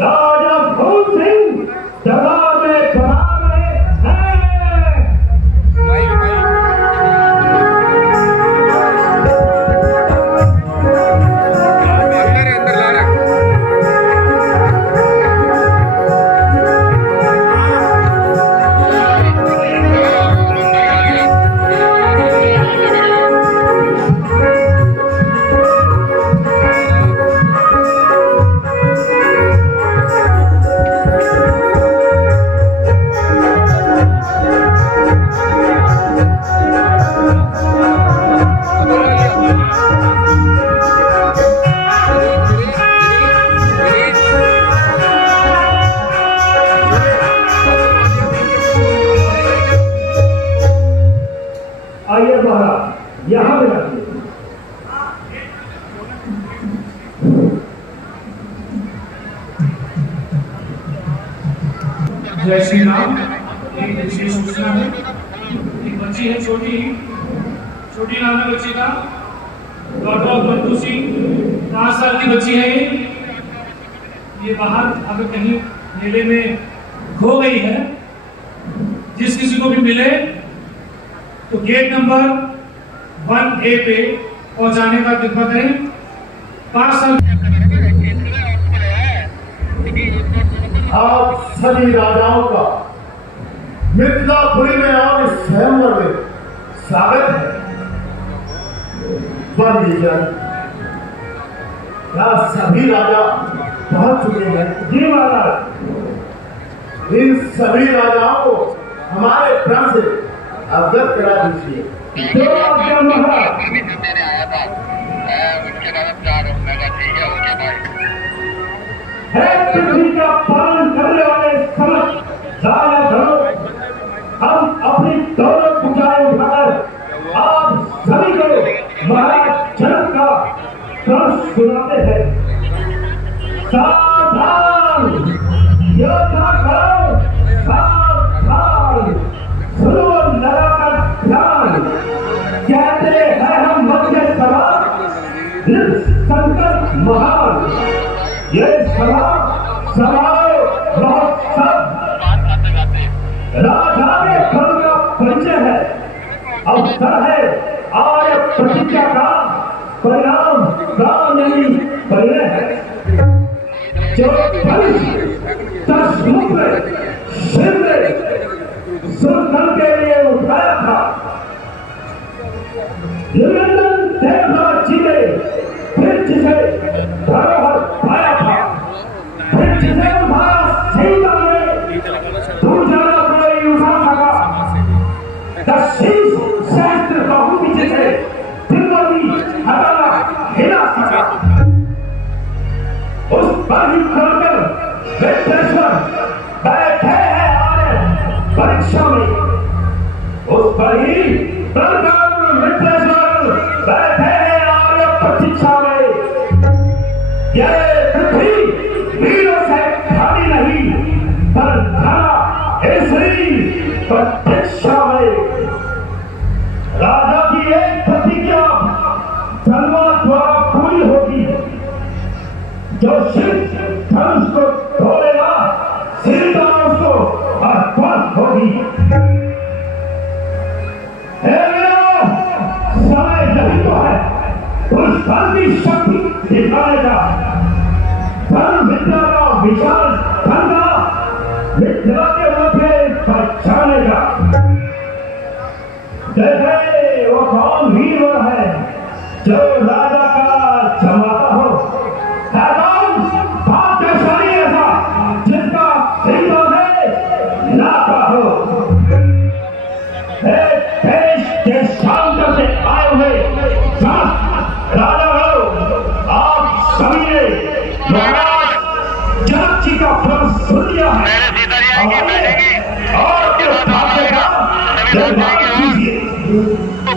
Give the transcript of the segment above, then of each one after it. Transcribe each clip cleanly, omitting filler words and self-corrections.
राजा फूल सिंह दरबार में बना रहे हैं। आइए महाराज, यहाँ में रखिए। जय श्री राम। एक विशेष सूचना है, एक बच्ची है छोटी नाम है बच्ची का, डॉक्टर बंधु सिंह, 5 साल की बच्ची है। ये बाहर अगर कहीं मेले में खो गई है, जिस किसी को भी मिले तो गेट नंबर 1A पे पहुंचाने का कृपा करें। 5 साल आप सभी राजाओं का मिथिलापुरी में और इस स्वयंवर में स्वागत है। बंदीजन, क्या सभी राजा पहुंच चुके हैं? जी महाराज। इन सभी राजाओं को हमारे प्रण से अवगत करा दीजिए। जो आपका महाराज आया था उसके बाद 4 महीना ठीक है उनके भाई है पृथ्वी का पालन करने वाले समस्त राजा धर्म, हम अपनी दौलत ऊंचाई उठाकर आप सभी को महाराज जनक का प्रश्न सुनाते हैं। सावधान, योद्धा करो, सावधान, सुनो लगाकर ध्यान। कहते हैं हम मध्य सभा संकट महान, ये समाए बहुत सब राजा के फल का परिचय है, अवसर है आय प्रतिज्ञा का, परिणाम काम नहीं परिणय है। जो सिर में सुरधन के लिए उठाया था, निरंजन देवराज जी ने फिर जिसे धरोहर पाया था, फिर जिसे उठाया सीता ने, दूसरा कोई उठा सका। दशीष सहस्त्र बाहु जिसे दिलवरी हटाना हिला सका, उस पर ही खड़कर विश्वेश्वर बैठे हैं आर्य परीक्षा में। उस पर ही विश्वेश्वर बैठे हैं आर्य प्रतीक्षा में। यह पृथ्वी वीरों से खाली नहीं, पर धरा इसरी प्रतीक्षा में। राजा की एक प्रतिज्ञा धनवान द्वारा पूरी होगी, जो शिव धनुष को तोड़ेगा, सीता उसको अर्पण होगी। समय यही तो है उस धन की शक्ति दिखाने का, धन विद्या का विशाल धंधा विद्या के मध्य पहचाने का। जैसे वो कौन वीर है जो राजा का जमाता हो, भाग्यशाली ऐसा जिसका सिंह से नाता हो। देश के शांत से आए हुए राजा हो, आप सभी ने महाराज जनक जी का प्रश्न सुन लिया है और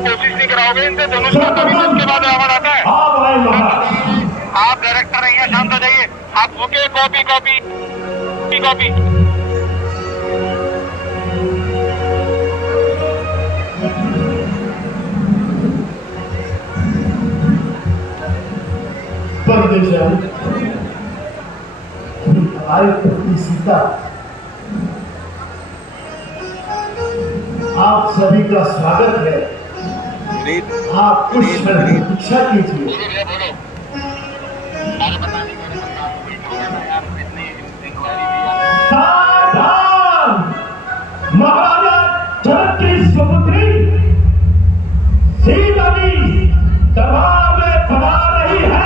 कोशिश नहीं कराओगे इनसे, धनुष का तभी तो उसके बाद रावण आता है। आप डायरेक्टर नहीं है, शांत हो जाइए आप। Okay, copy copy copy. हमारे पुत्री सीता, आप सभी का स्वागत है। आप कुछ प्रतीक्षा कीजिए। महाराजा जनक की सुपुत्री सीता जी दरबार में पधार रही है।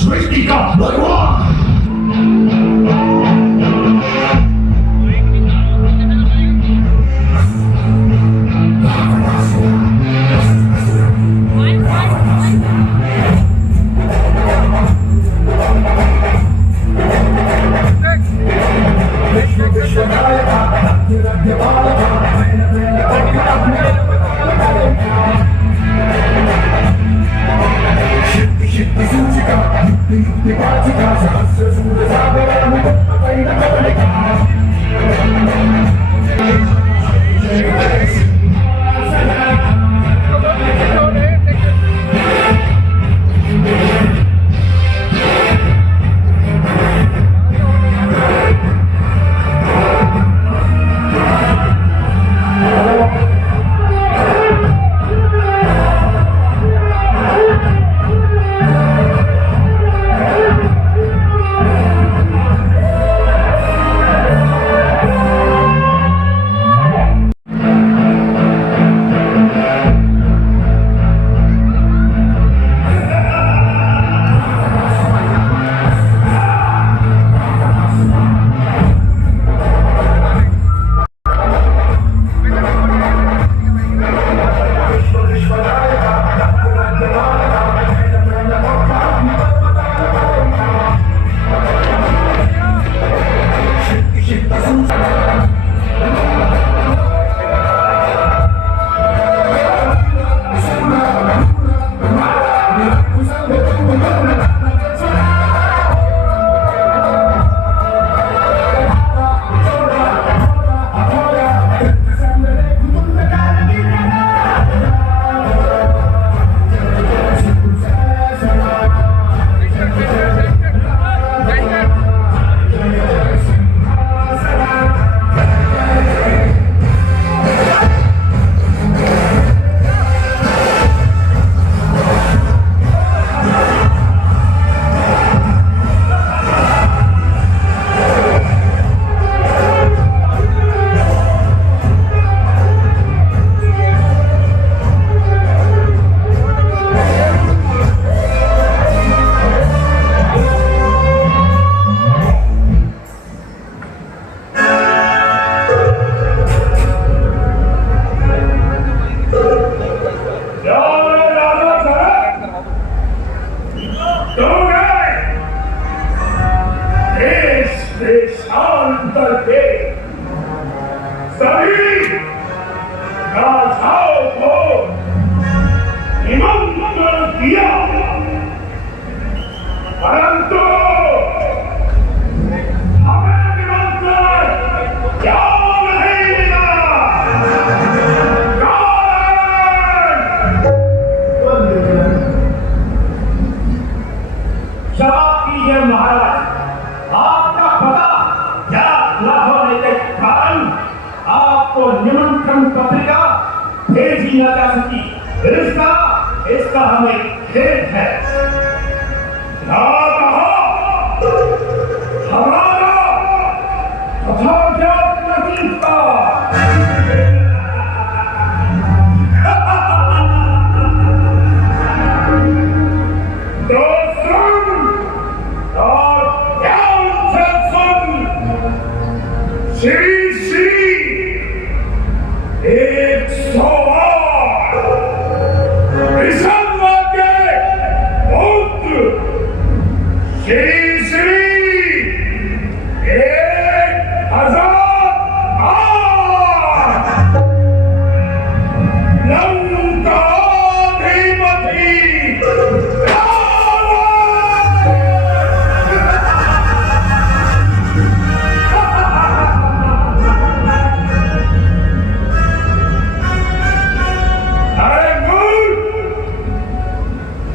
सृष्टि का भगवान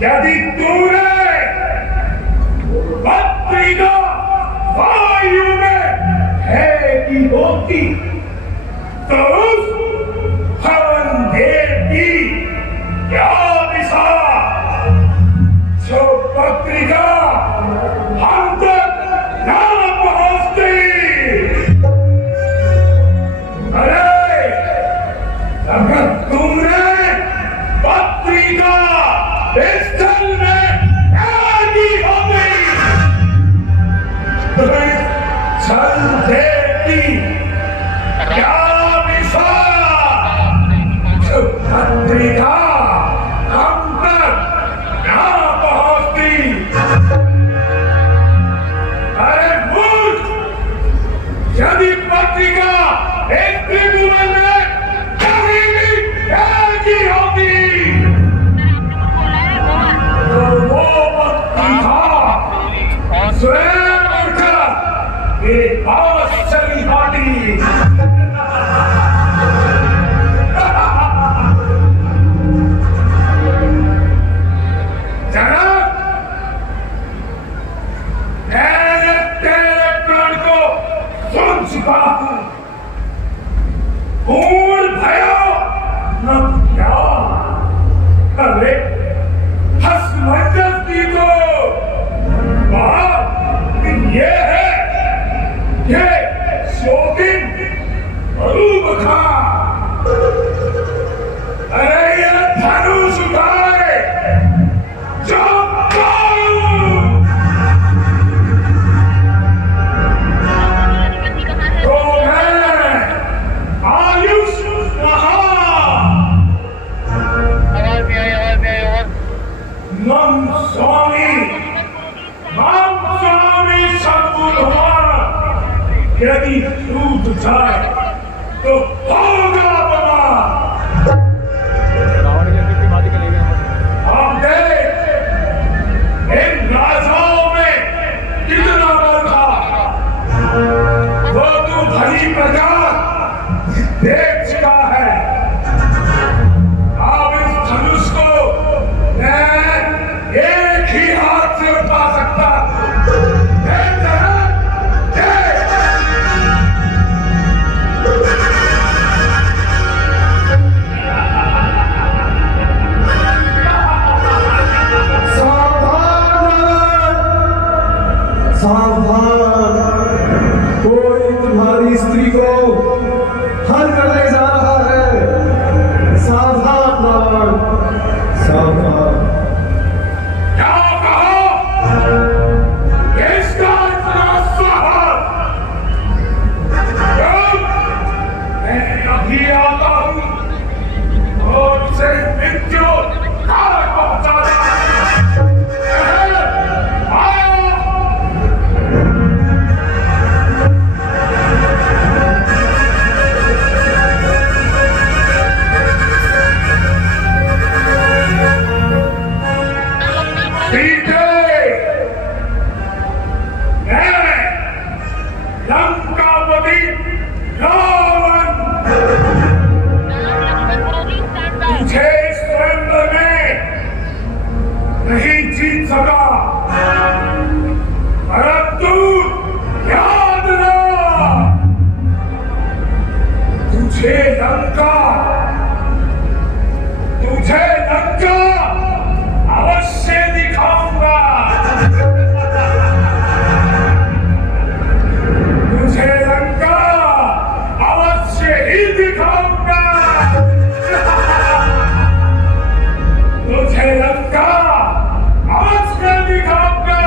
यदि तूने पत्रिका वायु में है की होती तो उस हवन देव की क्या दिशा जो पत्रिका हम तक ना पहुंचती। अरे अगर तुमने पत्रिका स्थल में आगी होती तो छल देती क्या दिशा जो पत्रिका हम तक ना पहुंचती। अरे मूर्ख, यदि पत्रिका एक त्रिभुवन में कहीं भी आगी होती तो वो पत्रिका स्वयं उठकर मेरे पास चली आती। जनक, मैंने तेरे प्रण को सुन चुका हूं। पूर्ण भयो न क्या। अरे हसमंजस की तो बात ये है कि शोकिन बरूबखा अरे ये धनुष उठाए जो तो मैं आयुष महा नम स्वामी सद्गुरु भगवान यदि टूट जाए तो होगा अपमान। हम देख इन राजाओं में कितना बल था वो तू भली प्रजा देख चुका है। अब इस धनुष को मैं एक ही हाथ से उठा सकता। सावधान, कोई तुम्हारी स्त्री को हर करने जा रहा है। सावधान रावण, सावधान। क्या कहो? इसका इतना साहस? मैं अभी आता हूं और उसे मृत्यु घाट पहुंचाना। लंकापति रावण तुझे स्वयंवर में नहीं जीत सका, परंतु याद रख तुझे लंका अवश्य दिखाऊंगा। तुझे लंका अवश्य ही दिखाऊंगा। तुझे लंका अवश्य दिखाऊंगा।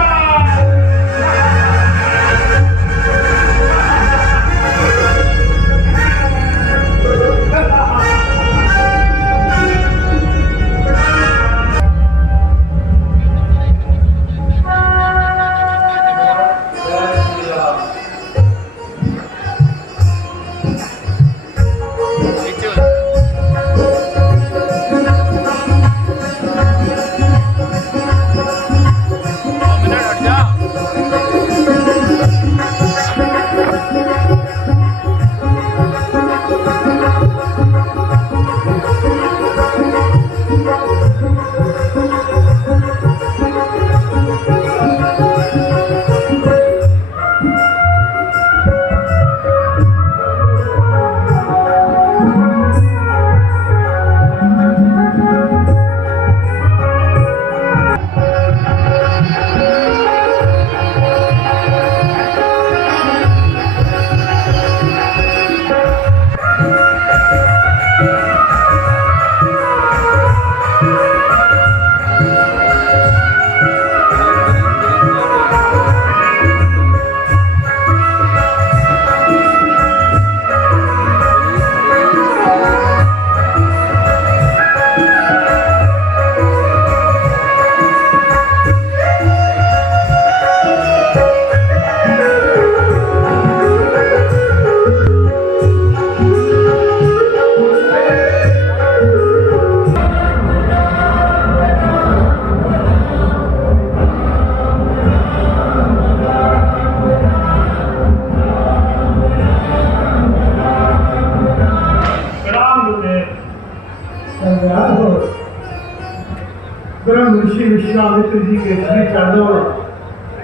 ब्रह्म ऋषि विश्वामित्र जी के श्री चरणों में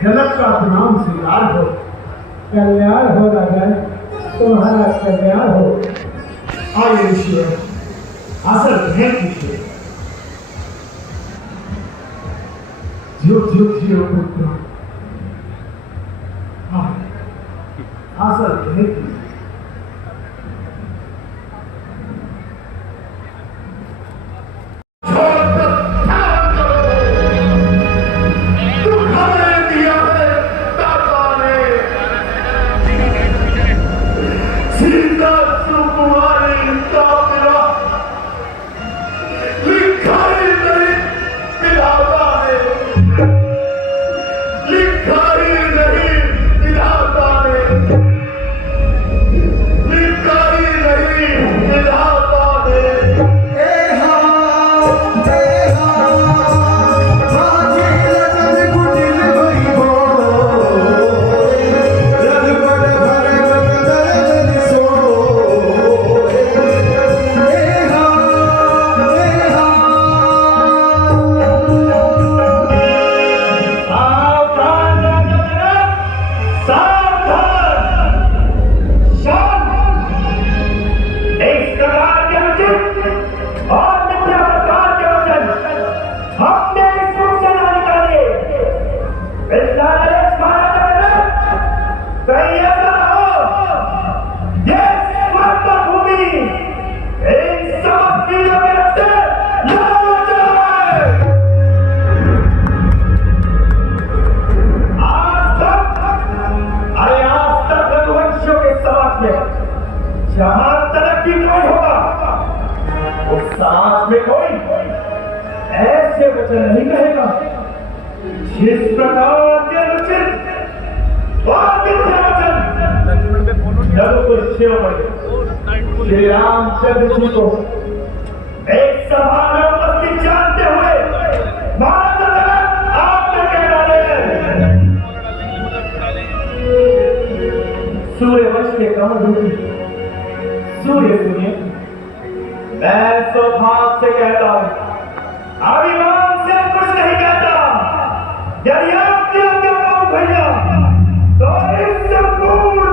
जनक का प्रणाम स्वीकार हो। कल्याण हो राजा, तुम्हारा कल्याण हो। आइए ऋषि आसन ग्रहण कीजिए। जियो जियो जियो पुत्र, आसन ग्रहण कीजिए। श्री रामचंद्र जी को एक सभा में उपस्थित जानते हुए आपने कह डाले। सूर्य वंश के कमल रूपी सूर्य सुनिए, मैं सौभाग्य से कहता हूं, अभिमान से कुछ नहीं कहता। यदि आपने आगे पाऊं भैया तो इस संपूर्ण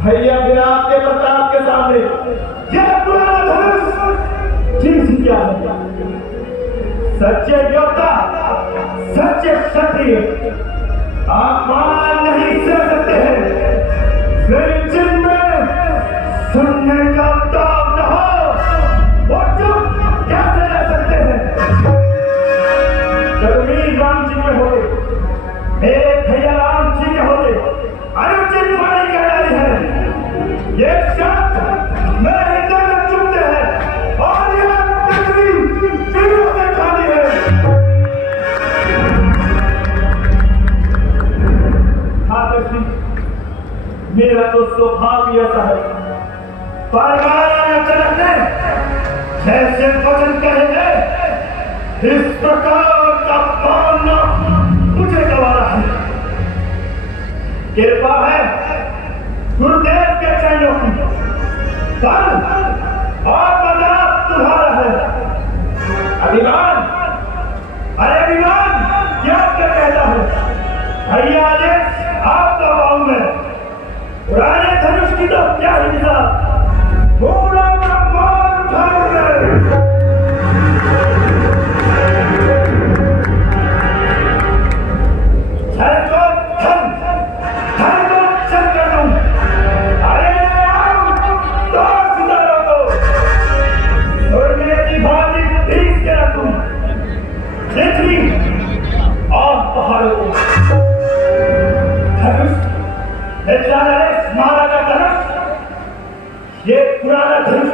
भैया बिना आपके प्रताप के सामने यह पुराना धनुष जीत गया है। सच्चे योद्धा, सच्चे क्षत्रिय अपमान नहीं सह सकते हैं। फिर जिनमें सुनने का ताब न हो वो चुप कैसे रह सकते हैं। जगमीर राम जी के होते, मेरे भैया राम जी के होते अनुचित वाणी कह रही है। ये शब्द मेरे हृदय में चुभते हैं और यह तकलीफ दिलों से खाली है। ठाकुर मेरा तो स्वभाव ऐसा है, पर अचानक ने जैसे वचन कहेंगे इस प्रकार का मानना मुझे गवारा है। कृपा है गुरुदेव के चरणों की, बल और बदलाव तुम्हारा है। अभिमान, अरे अभिमान क्या कहता है भैया, आदेश आपका बाहू में पुराने धनुष की तो क्या हिस्सा पूरा ब्रह्मांड उठाओगे। ये पुराना धनुष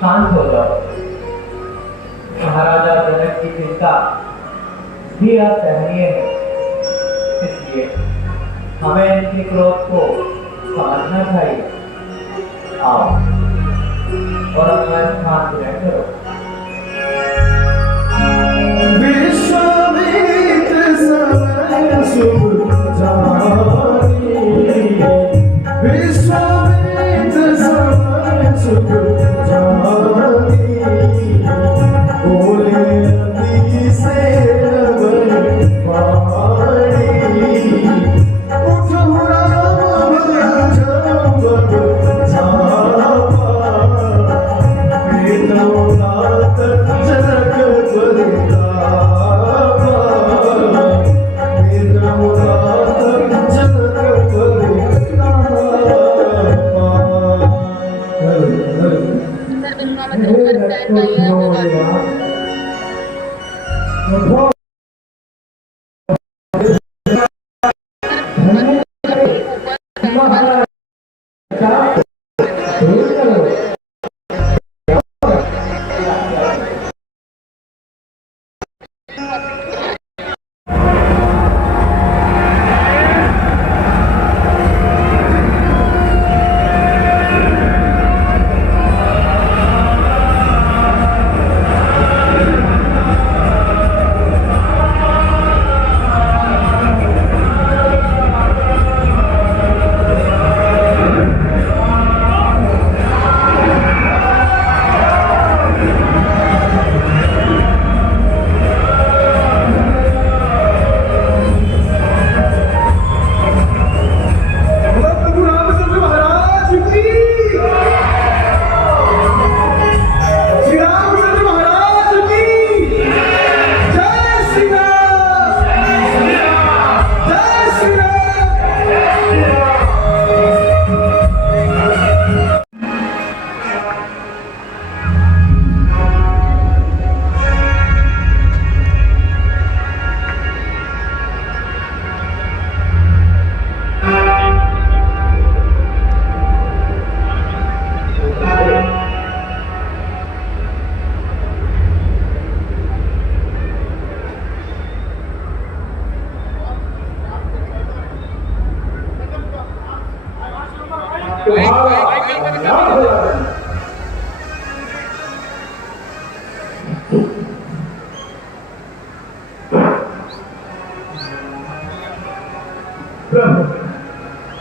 शांत हो जाओ। महाराजा जनक की चिंता भी असहनीय है, इसलिए हमें इनके क्रोध को समझना चाहिए। आओ और अपना स्थान ग्रहण करो। विश्वामित्र समय शुभ जानी, विश्वामित्र समय शुभ जानी, बोले नदी से पानी, उठो राम जब जापा, वेदनाथ जनक परितापा, वेदनाथ जनक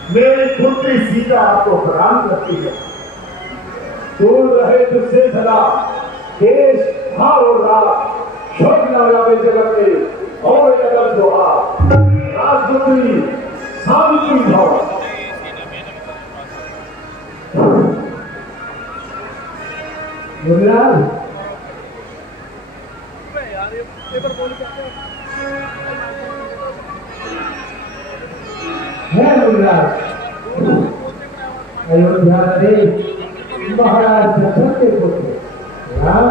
मेरी पुत्री सीता आपको प्रणाम करती है। दूर रहे तुझसे सदा देश भाव और रात शोक न व्यापे जगत में और जगत दोहा राजपुत्री शांति भाव। गुजरात है गुजरात अयोध्या नरेश महाराज दशरथ के पुत्र राम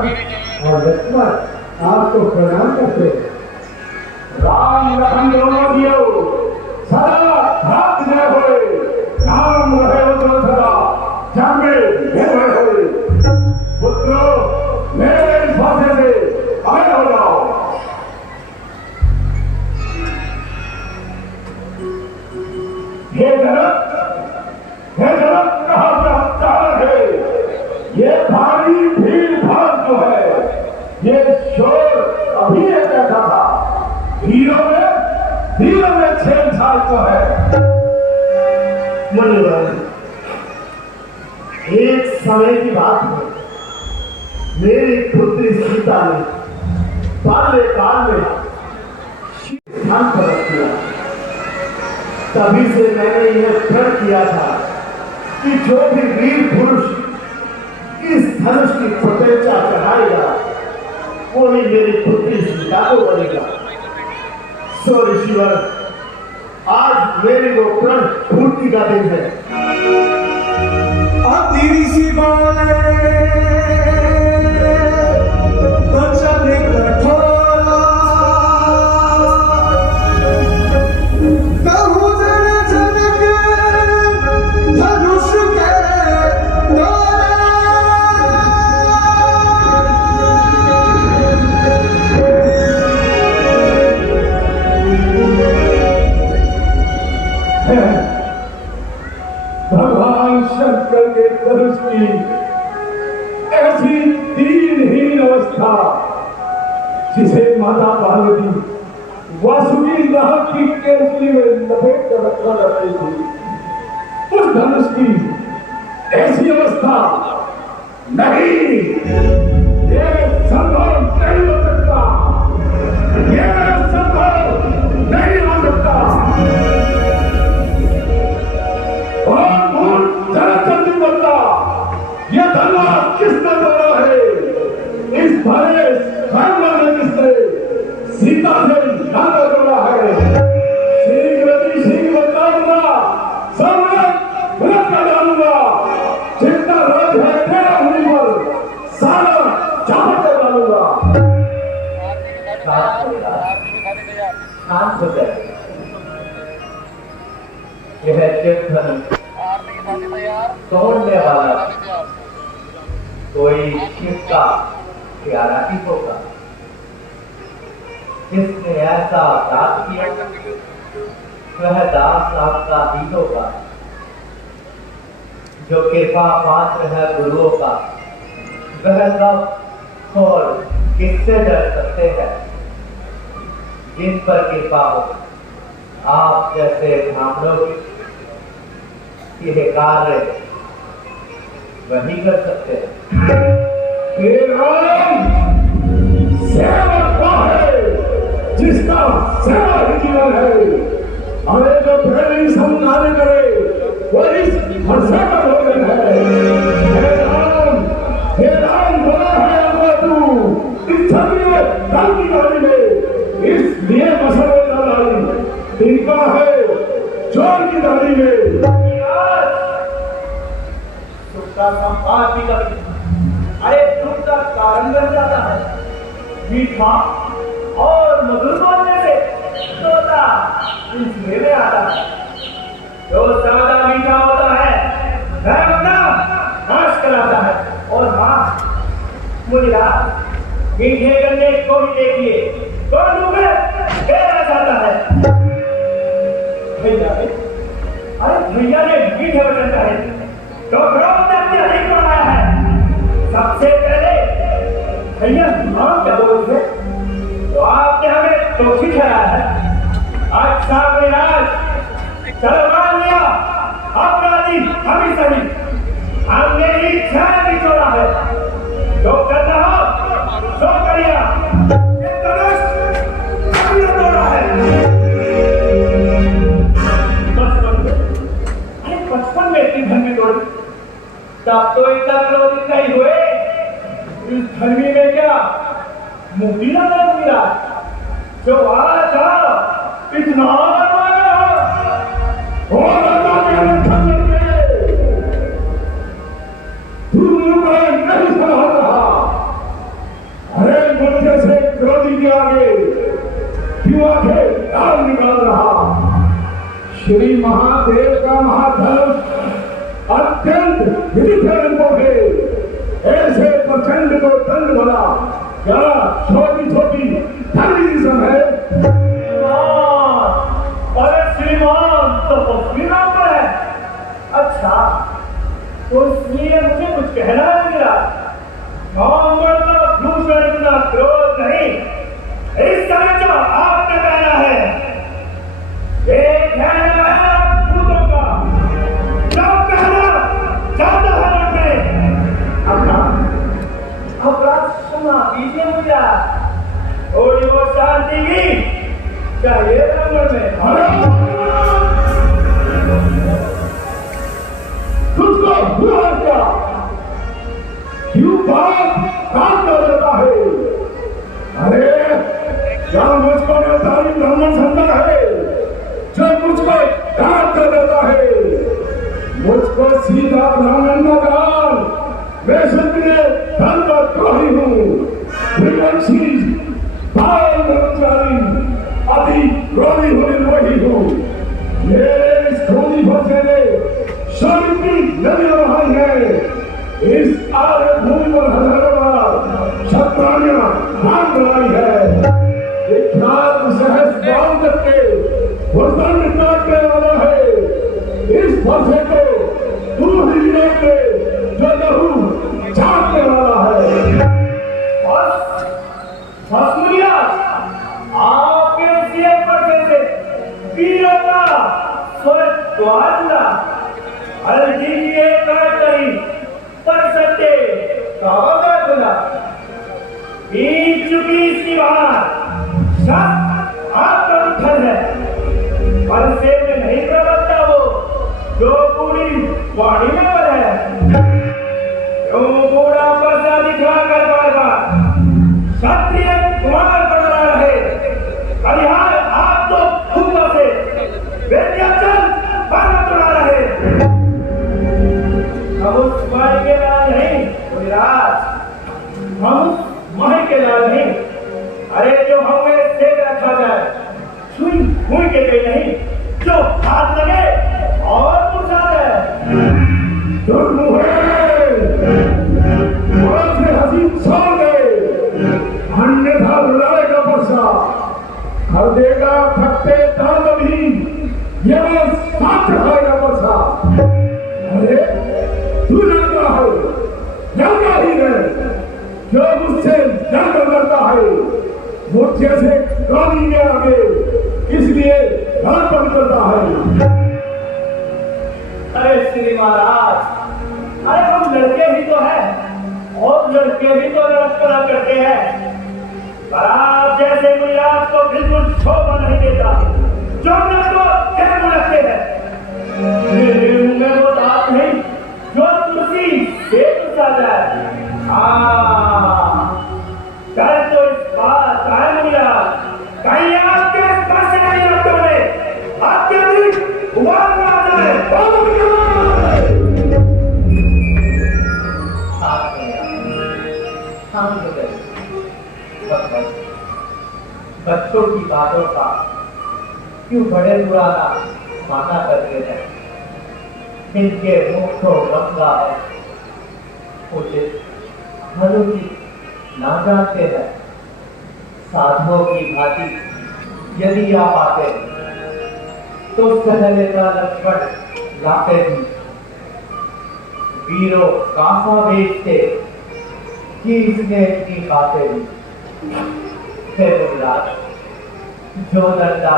और लक्ष्मण आपको प्रणाम करते हैं। राम लखन दोनों दियो सदा हाथ में होए, राम रहे हो तो सदा जंग में निर्भय होए। पुत्रों मेरे इस फांसे से आगे हो जाओ। हे जनक कहा चाल है, ये भारी भीड़ भाड़ जो है, ये शोर अभी एक ऐसा था, हीरो में छेड़छाड़ तो है। मुनिवर, एक समय की बात है, मेरी पुत्री सीता ने बाल्यकाल में स्थान पर रख दिया। तभी से मैंने यह प्रण किया था कि जो भी वीर पुरुष इस धनुष की प्रतिष्ठा चढ़ाएगा वही मेरी पुत्री सीता को बनेगा। सो ऋषिवर, आज मेरी वो प्रण पूर्ति का दिन है। आती ऋषि बोले वचन कठोरा, कहूँ जन जन के धनुष के द्वारा, दीनहीन अवस्था जिसे माता पार्वती वासुकी नाग की केसरी में लपेट कर रखा करती थी, उस धनुष की ऐसी अवस्था नहीं, ये संभव नहीं हो सकता, ये संभव नहीं हो सकता। और मूर्ख जरासंध बनता, ये धनवाद किसने तोड़ा है? इस भरे खंडर में किसने सीता से नाता जोड़ा है? शीघ्र बताऊंगा, सम्राट व्रत का डालूंगा, जितना राज है तेरा मुझ पर सारा चाहत कर डालूंगा। शांत हो जाए। यह शिव धनुष तोड़ने वाला कोई शिव का प्यारा ही होगा, जिसने ऐसा अपराध किया वह दास आपका ही होगा, जो कृपा पात्र है गुरुओं का। वह सब और किससे डर सकते हैं जिन पर कृपा हो। आप जैसे ब्राह्मणों की यह कार्य वही कर सकते हैं। सेवा है जिसका सेवा ही जीवन है। हमें जो पहले ही समझाने करे वो इस हर्षा का भोजन है। हे राम बोला है तू इस छवि में काल की गाड़ी में, इसलिए मसले डाली इनका है चोर की दाढ़ी में। अरे दुख का कारण बन जाता है मीठा और मधुर बोलने से तोता इसलिए में आता है। जो ज्यादा मीठा होता है वह अपना नाश कराता है। और हाँ मुझे मीठे गन्ने को भी देखिए तो मुंह में टेढ़ा जाता है। भैया अरे भैया ने मीठे वचन कहे तो क्रोध ने अपनी अधिक बनाया है। सबसे पहले भैया नाम क्या बोल थे तो आपने हमें दोषी ठहराया है। आज साहब राज चलो मान लिया अपराधी हम ही सही, हमने ही ध्यान भी छोड़ा है। जो करना हो तो करिए, ये धनुष हमने तोड़ा है। बचपन में इतनी धन में तोड़ी तब तो इतना क्रोधित नहीं हुए। इस धर्मी में क्या मोती लगा मिला जो आज इतना नहीं संभाल रहा। अरे मुझे से क्रोधी के आगे क्यों आगे डाल निकाल रहा। श्री महादेव का महाधनुष अत्यंत विधिफल है। ऐसे प्रचंड को दंड बना क्या छोटी छोटी धर्मिज्म है। अरे श्रीमान तो श्रीराम पर है। अच्छा तो इसलिए मुझे कुछ कहना नहीं मिला। भूषण इतना क्रोध नहीं, इस समय जो आपने कहना है एक है भूतों का जो कहना जाता है मन में। अपराध सुना दीजिए मुझे, थोड़ी बहुत शांति की चाहिए मन में। तुझको हुआ क्या? क्यों बात काम कर देता है? अरे क्या मुझको निर्धारित ब्राह्मण समझता है जो मुझको डांट कर देता है? मुझको सीधा ब्राह्मण का दान, मैं सत्य धन का द्रोही हूँ, त्रिवंशी बाल ब्रह्मचारी अति क्रोधी होने वही हूँ। मेरे इस क्रोधी भोजे ने शांति नदी बहाई है। इस आर्य भूमि पर हजारों क्षत्राणियां भाग बनाई है। विख्यात सहस बाल करके भूषण काटने वाला है। इस वर्षे को दूर ही जो लहू छाटने वाला है। द्वारला हल्दी के काटरी पर सत्ते कहोगा तुला बीच चुकी इसकी बात सब आपका उठल है पर से में नहीं प्रवक्ता वो जो पूरी वाणी में पर है जो बूढ़ा पैसा दिखा कर बार-बार क्षत्रिय कुमार बन रहा है कलिहार आप तो खूब से वेद्याचल बना चुरा रहे हम उस माई के लाल नहीं मुनिराज हम उस माई के लाल नहीं अरे जो हमें से रखा जाए छुई हुई के गई नहीं जो हाथ लगे और पूछा जाए अन्यथा रुलाएगा वर्षा हर देगा थकते तांड भी ये साथ खाएगा वर्षा अरे तू जानता है जानता ही है जो मुझसे जंग करता है मुझे से गाली में आगे इसलिए घर पर करता है अरे श्री महाराज अरे हम लड़के ही तो हैं और लड़के भी तो लड़कपना करते हैं पर आप जैसे मुनिराज को बिल्कुल शोभा नहीं देता जो न तो क्या बुलाते हैं मेरे मुंह में वो बात नहीं जो तुलसी से पूछा जाए कल तो इस बात का है मुनिराज कहीं आपके स्पर्श नहीं लगता है आपके भी उबाल ना जाए बच्चों की बातों का क्यों बड़े पुराना माना करते हैं इनके मुख को बंगा है उचित भलों की ना जानते हैं साधुओं की भांति यदि आप आते तो सहले का लक्ष्मण लाते भी वीरों कांसा बेचते कि इसने इतनी बातें भी हे मुनिराज जो दंडा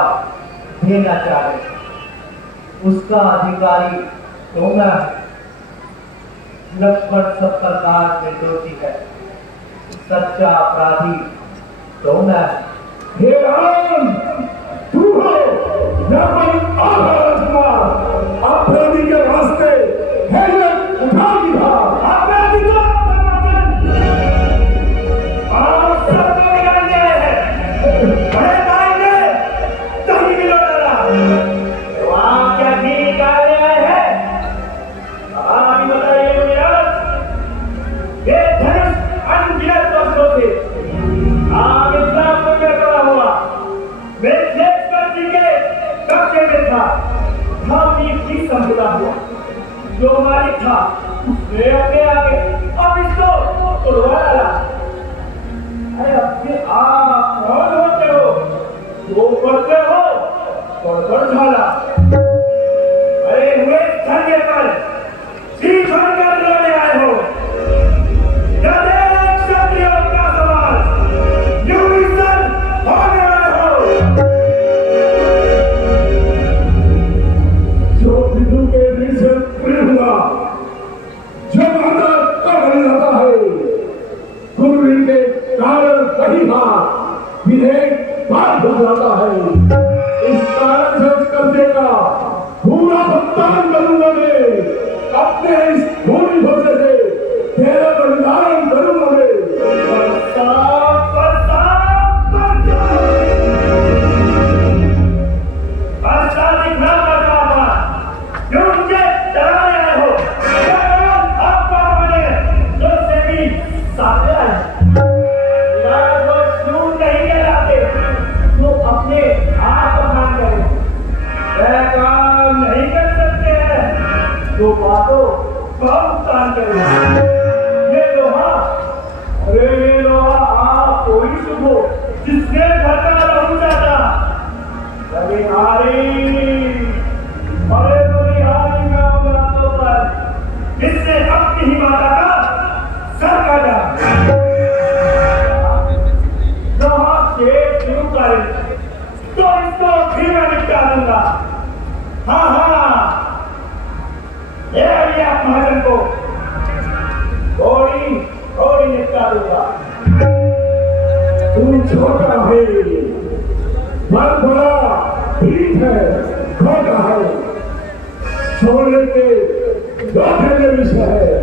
देना चाहे उसका अधिकारी तो मैं लक्ष्मण सब प्रकार में दोषी है सच्चा अपराधी तो मैं हे राम तू हो अपराधी के रास्ते हेलमेट उठा दिखा अपराधी को आप सबको निकाल दिया है बड़े भाई ने दही भी लौटा तो आप क्या घी निकाल आए हैं आप ही बताइए मुनिराज ये धनुष अनगिनत वर्षों से आप इतना पुण्य करा हुआ वेदलेश्वर जी के कब्जे में था की संहिता हुआ जो मालिक था उसने अपने आगे अब इसको तोड़वा डाला अरे अपने आप कौन होते हो वो करते हो पढ़ झाला अरे हुए धन्य पर जी भर कर लड़ने आए हो क्षत्रियों का समाज न्यूट्रिशन होने आए हो जो विदु के से प्रेम हुआ जो माता का बन जाता है कुंडली के कारण कहीं बात विधेयक बात हो जाता है इस कारण से उस कर्जे का पूरा भुगतान करूंगा मैं अपने इस भूमि भोजे से तेरा बलिदान करूंगा मैं तो बातों भुगतान करें ये लोहा अरे ये लोहा आप कोई सुबह जिसने घटा रहू जाता बलिहारी अरे बलिहारी का बातों पर इससे अपनी ही माता का सर काटा लोहा से शुरू करें तो इसको भी मैं निपटा दूंगा हाँ डालूंगा। तू छोटा है, मन बड़ा ठीक है, छोटा है। सोने के दो थैले विषय है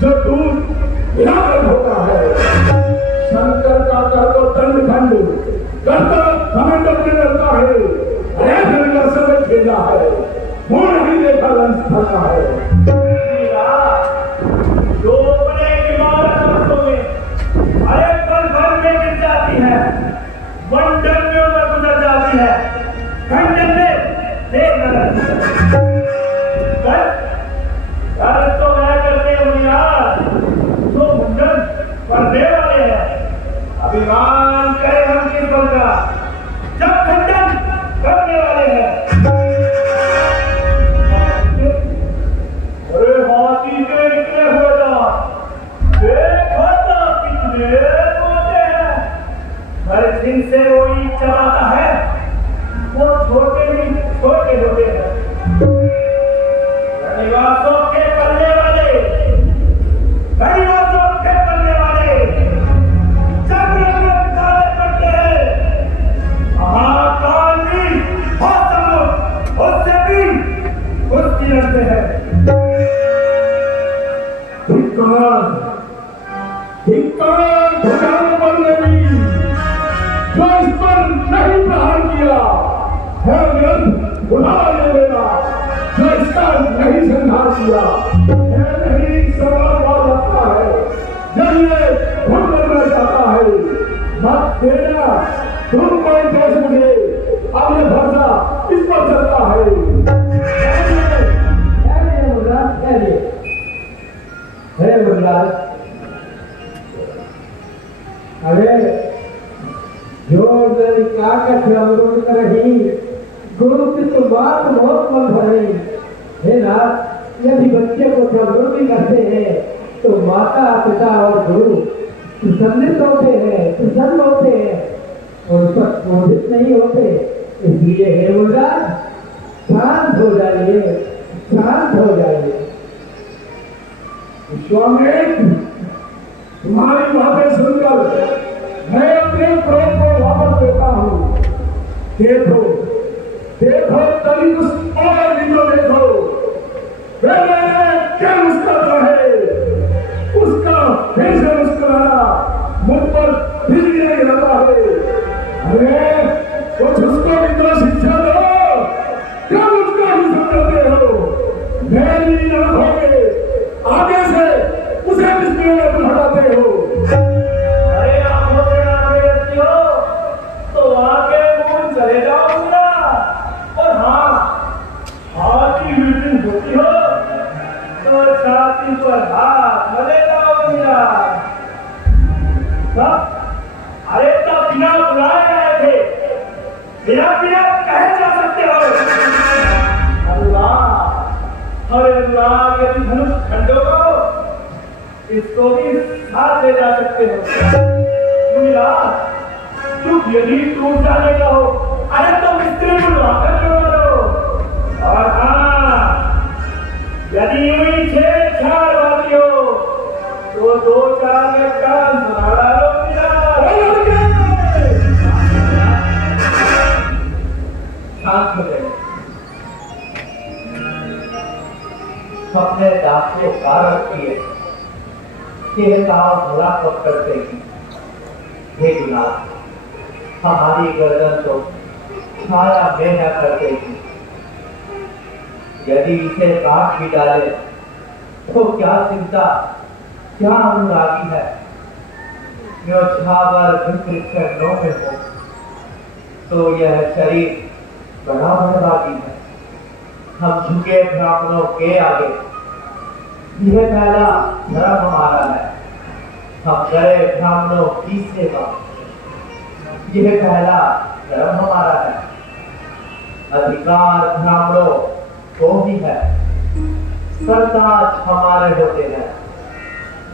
जो दूध इलाकर होता है। शंकर का कर्म दंड खंड करता कमेंट अपने करता है। अरे धन समय खेला है, वो नहीं देखा लंच खाता है। जो अपने इमारतों में अरे पल भर में गिर जाती है, मंडल में ऊपर गुजर जाती है, खंडन में देर न लगती है। कल तो मैं करते हूँ यार, जो मंडल करने वाले हैं, अभिमान करे हम किस बल का, जब खंडन करने वाले हैं। अरे हाथी के निकले हुए दांत, देखो तो कितने मोटे हैं। हर जिनसे कोई चबाता है वो छोटे ही छोटे होते हैं। धन्यवादों के पलने वाले, धन्यवादों के पलने वाले जब रंग काले पड़ते हैं, महाकाल भी बहुत समुद्र उससे भी कुश्ती लड़ते हैं। धिक्कार भुजाओं पर नहीं, जो इस पर नहीं प्रहार किया है, ग्रंथ उठा ले लेना जो इसका नहीं संहार किया है। नहीं सवाल लगता है जब ये खुद करना चाहता है, मत देना तुम कोई देश मुझे, अब ये भरोसा इस पर चलता है। अरे जोर से काकत अमरुद करही, गुरु की तो बात बहुत मन भरी है ना। यदि बच्चे को जागरूक करते हैं तो माता पिता और गुरु प्रसन्नित होते हैं, प्रसन्न होते हैं और उस पर क्रोधित नहीं होते। इसलिए हे मुराद, शांत हो जाइए, शांत हो जाइए। विश्वामित्र, तुम्हारी बातें सुनकर मैं अपने क्रोध को वापस देता हूँ। देखो देखो तभी उस और को देखो, क्या मुस्कुराता है, उसका फिर से मुस्कुराना मुझ पर फिर नहीं रहता है। अरे कुछ उसको भी तो शिक्षा दो, क्या मुझको ही समझते हो। मेरी आंखों के आगे से उसे किसके लिए हटाते हो। अरे आंखों से आगे रखती हो तो आगे मुंह चले जाऊंगा। और हाँ, हाथी मीटिंग होती हो तो छाती पर हाथ मले जाऊंगा। अरे तब बिना बुलाए आए थे, बिना बिना कहे जा सकते हो। अल्लाह, अरे अल्लाह, यदि धनुष खंडों को इसको भी साथ ले जा सकते हो। मिला चुप यदि टूट जाने का हो, अरे तो मिस्त्री बुलवा कर लो। और हाँ, यदि हुई छेड़छाड़ वाली हो तो 2-4 में कान सुना डालो। शांत हो गए। अपने दास को कारण किए भला कब करते हैं। हे गुनाह, हमारी गर्दन को छाया में न करते हैं। यदि इसे काट भी डाले तो क्या चिंता, क्या अनुरागी है। जो छावर चरणों में हो तो यह शरीर बड़ा बर्बादी है। हम झुके ब्राह्मणों के आगे, यह पहला धर्म हमारा है। हम करे ब्राह्मणों की सेवा, यह पहला धर्म हमारा है। अधिकार ब्राह्मणों को ही है, सरताज हमारे होते हैं।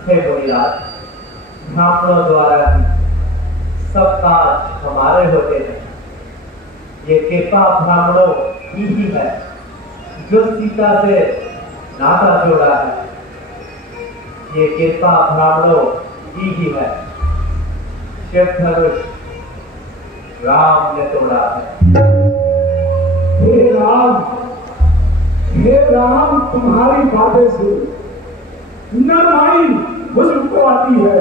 हे मुनिराज, ब्राह्मणों द्वारा ही सब काज हमारे होते हैं। ये कृपा ब्राह्मणों की ही है जो सीता से नाता जोड़ा है। ये कृपा ब्राह्मणों ही है। शिव धनुष राम ने तोड़ा है। हे राम तुम्हारी बातें से न माई मुझको आती है।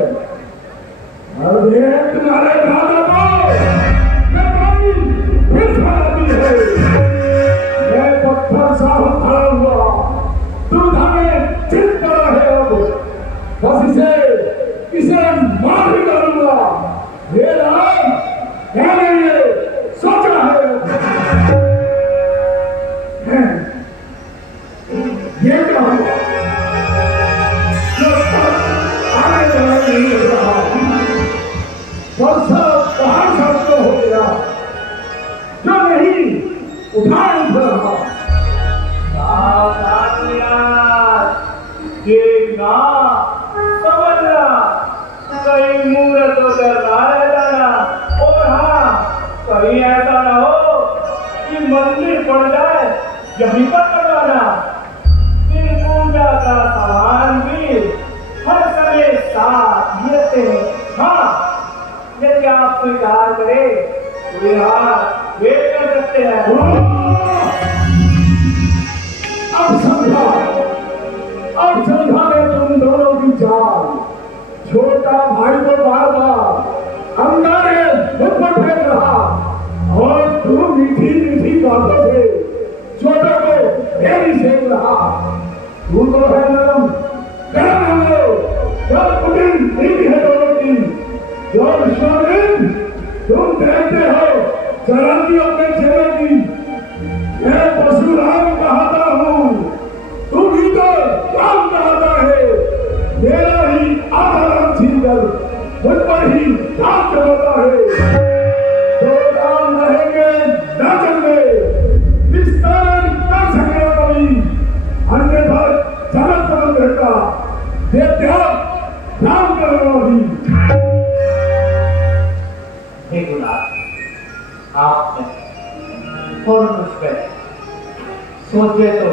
और ये तुम्हारे राजा को न माई फिर आती है। मैं पत्थर सा खड़ा हुआ दुविधा में चित पड़ा है। अब बस इसे मार भी डालूंगा। हे राम मैंने ये सोचा है। ये क्या हुआ? आने वाला नहीं लग रहा। वर्षा बाहर शब्द हो गया जो नहीं उठाए उठ रहा। देखना समझना कहीं मूर्त उधर ना रह जाना। और हाँ, कहीं ऐसा ना हो कि मंदिर पड़ जाए यहीं पर करवाना। फिर पूजा का सामान भी हर समय साथ लेते हैं। हाँ, यदि आप स्वीकार करें तो यहाँ वेट कर सकते हैं। अब समझा मैं तुम दोनों की चाल। छोटा भाई को बार बार अंगारे मुझ पर फेंक रहा और तू मीठी मीठी बातों से छोटे को ढेरी सेक रहा। तू तो है नरम गरम हम लोग जब कुटिल नीति है दोनों की। जो विश्वामित्र तुम देखते हो चलाती अपने चेहरे की। मैं परशुराम कहता हूँ, तू भी तो राम कहता है। मेरा ही आधा राम छीनकर मुझ पर ही राम चलाता है। तो राम रहेंगे न चले विस्तार कर सके कभी। अन्यथा जगत समझ का देत्या राम करो भी। हे गुलाब, आपने और मुझ पर सोचे तो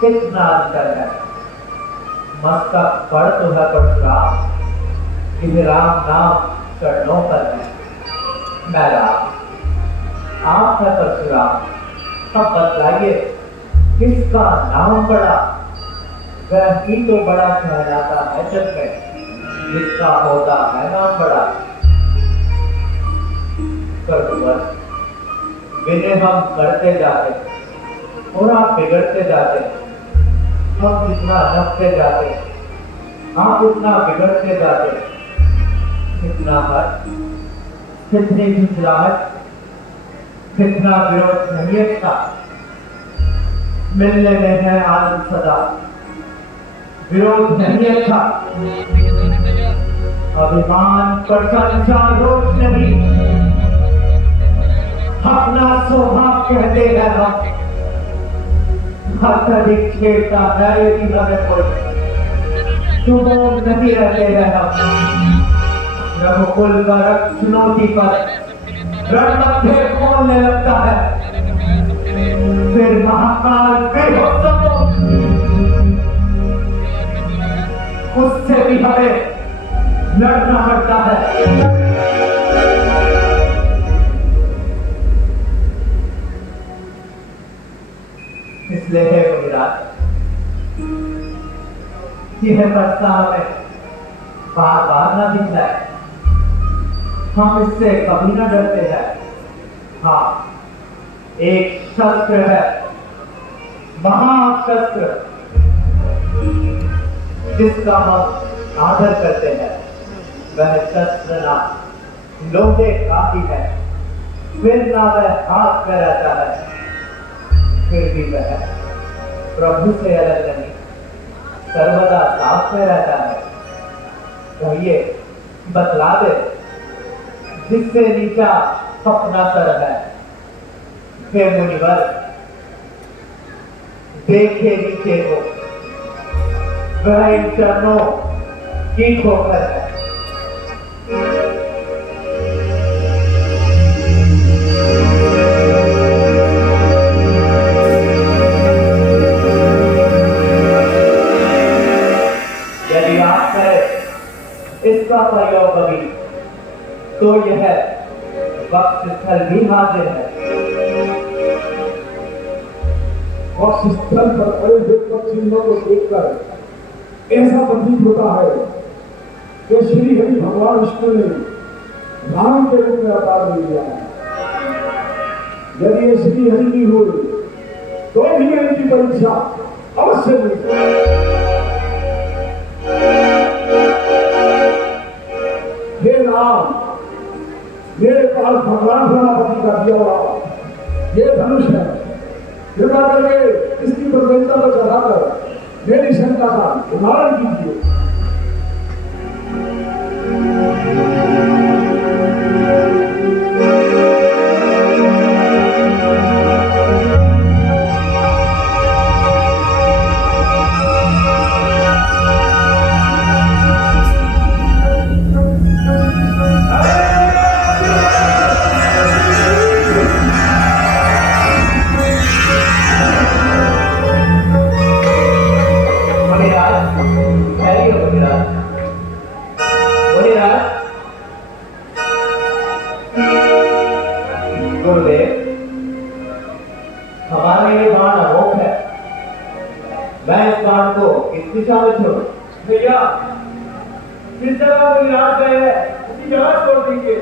कितना अंतर है। मस्तक पड़ तो है परशुराम, कि राम नाम चरणों पर है। मैं राम, आप है परशुराम। अब बतलाइए किसका नाम बड़ा? वह ही तो बड़ा कहलाता है जग में, जिसका होता है नाम बड़ा। पर विनय हम करते जाते और आप बिगड़ते जाते। हम जितना नपते जाते आप उतना बिगड़ते जाते। कितना हर्ष, कितनी झुंझलाहट, कितना विरोध नहीं था। मिलने में है आनंद सदा, विरोध नहीं था। अभिमान पर संसार रोज नहीं, अपना स्वभाव कहते हैं हम। अत्यधिक छेड़ता है यदि हमें कोई, सुबोध नहीं रहते हैं हम। रघुकुल का रक्त चुनौती पर रणमध्य खोलने लगता है। फिर महाकाल बेहोश उससे भी हमें लड़ना पड़ता है। इसलिए है गुजरात यह प्रस्ताव हमें बार बार न दिखलाए। हम इससे कभी न डरते हैं। हाँ, एक शस्त्र है, महाशस्त्र, जिसका हम आदर करते हैं। वह शस्त्र ना लोहे का ही है, फिर ना वह हाथ में रहता है, फिर भी वह प्रभु से अलग नहीं, सर्वदा साथ में रहता है। कहिए, बतला दे, जिससे नीचा अपना सर है। हे मुनिवर, देखे नीचे को, वह इन चरणों की ठोकर है। यदि आप करें इसका कभी तो यह वक्त स्थल भी हाजिर है। वक्त स्थल पर पड़े हुए चिन्हों को देखकर ऐसा प्रतीत होता है कि श्री हरि भगवान विष्णु ने राम के रूप में अवतार ले लिया है। यदि ये श्री हरि की हुई तो भी इनकी परीक्षा अवश्य मिलती। हे राम, मेरे पास भगवान सेनापति का दिया हुआ ये धनुष है, कृपा करके इसकी प्रवेशता को चढ़ाकर मेरी शंका का निवारण कीजिए। गुरुदेव, हमारा ये बाण अमोघ है, मैं इस बाण को किस दिशा में छोड़ूं? भैया, जिस जगह वो विराट गए हैं उसी जगह छोड़ दीजिए।